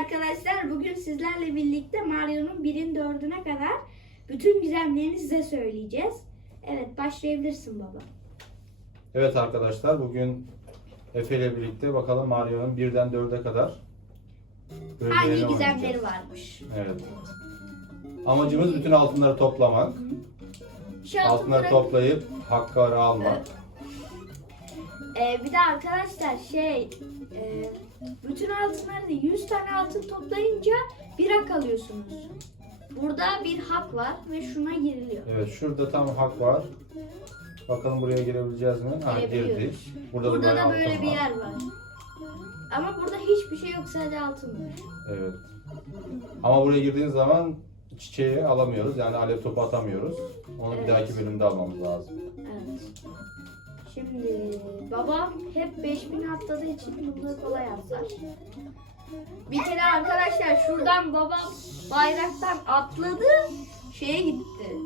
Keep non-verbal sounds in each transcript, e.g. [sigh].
arkadaşlar. Bugün sizlerle birlikte Mario'nun 1'in 4'üne kadar bütün gizemlerini size söyleyeceğiz. Evet başlayabilirsin baba. Evet arkadaşlar bugün Efe ile birlikte bakalım Mario'nun 1'den 4'e kadar Hangi gizemleri varmış? Evet. Amacımız bütün altınları toplamak. Şu Altınları toplayıp hakları almak. Ee, bir de arkadaşlar şey e, bütün altınları 100 tane altın toplayınca bir hak alıyorsunuz. Burada bir hak var ve şuna giriliyor. Evet şurada tam hak var. Bakalım buraya girebileceğiz mi? Ha Girebiliyoruz. girdik. Burada, Burada da da böyle, altın bir var. yer var. Ama burada hiçbir şey yok sadece altın var. Evet. Ama buraya girdiğiniz zaman çiçeği alamıyoruz. Yani alev topu atamıyoruz. Onu Evet. bir dahaki bölümde almamız lazım. Evet. Şimdi babam hep 5000 atladığı için bunu kolay atlar. Bir kere arkadaşlar şuradan babam bayraktan atladı şeye gitti.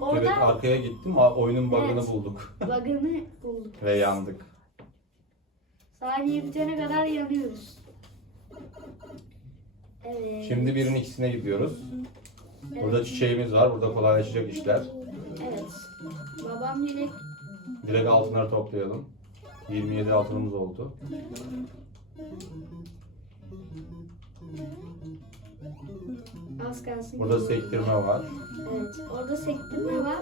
Orada Evet arkaya gittim. Oyunun bug'ını Evet. bulduk. bug'ını [laughs] bulduk. Ve yandık. Saniye bitene kadar yanıyoruz. Evet. Şimdi birinin ikisine gidiyoruz. Evet. Burada çiçeğimiz var. Burada kolaylaşacak işler. Evet. Babam direkt Direkt altınları toplayalım. 27 altınımız oldu. az kalsın. Burada sektirme var. Evet, orada sektirme var.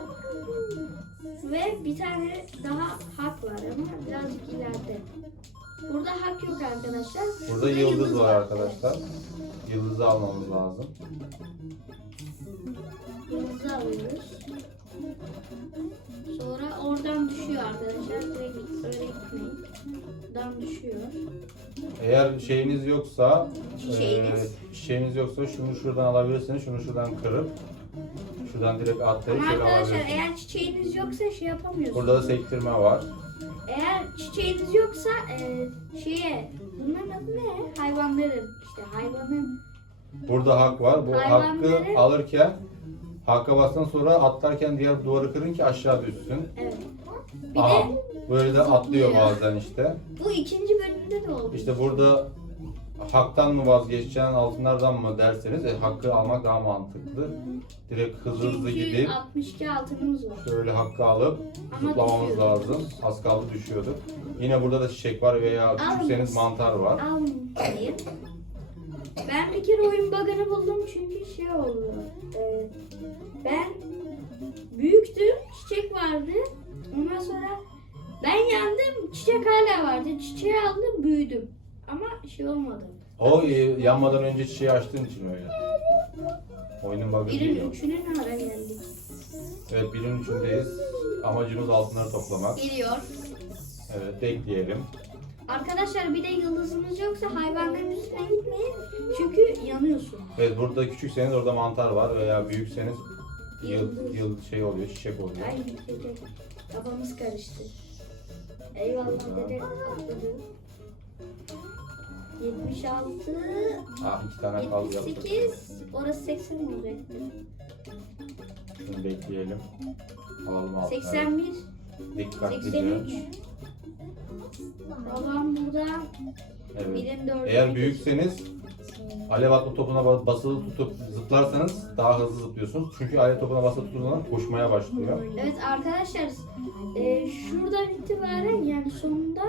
Ve bir tane daha hak var ama birazcık ileride. Burada hak yok arkadaşlar. Burada yıldız var arkadaşlar. Yıldızı almamız lazım. Yıldızı alıyoruz. Buradan düşüyor. Eğer şeyiniz yoksa, Çiçeğiniz. e, çiçeğiniz yoksa şunu şuradan alabilirsiniz. Şunu şuradan kırıp şuradan direkt atlayıp Ama şöyle arkadaşlar alabilirsiniz. eğer çiçeğiniz yoksa şey yapamıyorsunuz. Burada da sektirme var. Eğer çiçeğiniz yoksa e, şeye bunların adı ne? Hayvanların işte hayvanın Burada hak var. Bu Hayvanları- hakkı alırken hakka bastıktan sonra atlarken diğer duvarı kırın ki aşağı düşsün. evet. Bir Aha, de böyle de atlıyor bazen işte. bu ikinci bölümde de oldu. İşte burada haktan mı vazgeçeceksin, altınlardan mı derseniz e, hakkı almak daha mantıklı. Direkt hızlı hızlı gidip 62 altınımız var. şöyle hakkı alıp Ama zıplamamız lazım. Az kaldı düşüyorduk. Yine burada da çiçek var veya küçükseniz mantar var. Almayayım. Ben bir kere oyun bug'ını buldum çünkü şey oldu. e, ben büyüktüm, çiçek vardı. Ondan sonra ben yandım, çiçek hala vardı. Çiçeği aldım, büyüdüm. Ama şey olmadı. O e, yanmadan önce çiçeği açtığın için öyle. Oyunun bug'ı değil Birin o. üçüne ne ara geldik? Evet birin üçündeyiz. Amacımız altınları toplamak. Geliyor. Evet bekleyelim. Arkadaşlar bir de yıldızınız yoksa hayvanların üstüne gitmeyin. Çünkü yanıyorsun. Evet burada küçükseniz orada mantar var veya büyükseniz yıl, yıl şey oluyor, çiçek oluyor. Ay dede. Kafamız karıştı. Eyvallah dede. Atladı. 76 Ah iki tane kaldı yaptık. 78 Orası 80 olacaktı. Şimdi bekleyelim. Alalım altınları. 81 Dikkatlice. 83 Babam burada Evet. birin dördü. Eğer büyükseniz alev atma topuna ba- basılı tutup zıplarsanız daha hızlı zıplıyorsunuz. Çünkü alev topuna basılı tuttuğunuz zaman koşmaya başlıyor. Evet arkadaşlar e, şuradan itibaren yani sonunda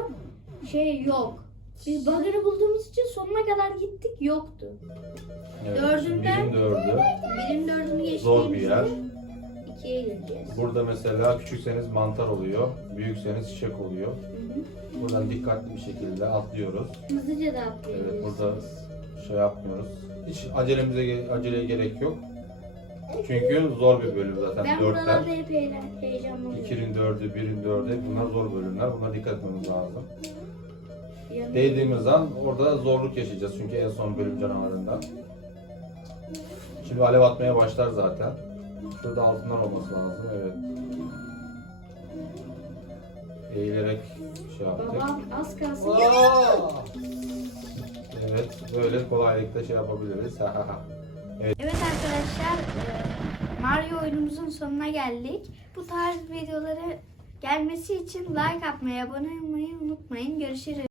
şey yok. Biz bug'ını bulduğumuz için sonuna kadar gittik yoktu. Evet. Dördünden- Birin dördü. Birin dördünü geçtiğimizde Zor bir yer. ikiye gireceğiz. Burada mesela küçükseniz mantar oluyor, büyükseniz çiçek oluyor. Buradan dikkatli bir şekilde atlıyoruz. Hızlıca da atlıyoruz. Evet burada şey yapmıyoruz. Hiç acelemize aceleye gerek yok. Çünkü zor bir bölüm zaten. Ben Dörtler. buralarda hep heyecan- heyecanlanıyorum. 2'nin 4'ü, 1'in 4'ü bunlar zor bölümler. Buna dikkat etmemiz lazım. Yanıyor. Değdiğimiz an orada zorluk yaşayacağız çünkü en son bölüm canavarında. Şimdi alev atmaya başlar zaten. Şurada altınlar olması lazım. Evet. Eğilerek şey yaptık. Babam az kalsın. Aa! Evet, böyle kolaylıkla şey yapabiliriz. Evet arkadaşlar e, Mario oyunumuzun sonuna geldik. Bu tarz videoları gelmesi için like atmayı, abone olmayı unutmayın. Görüşürüz.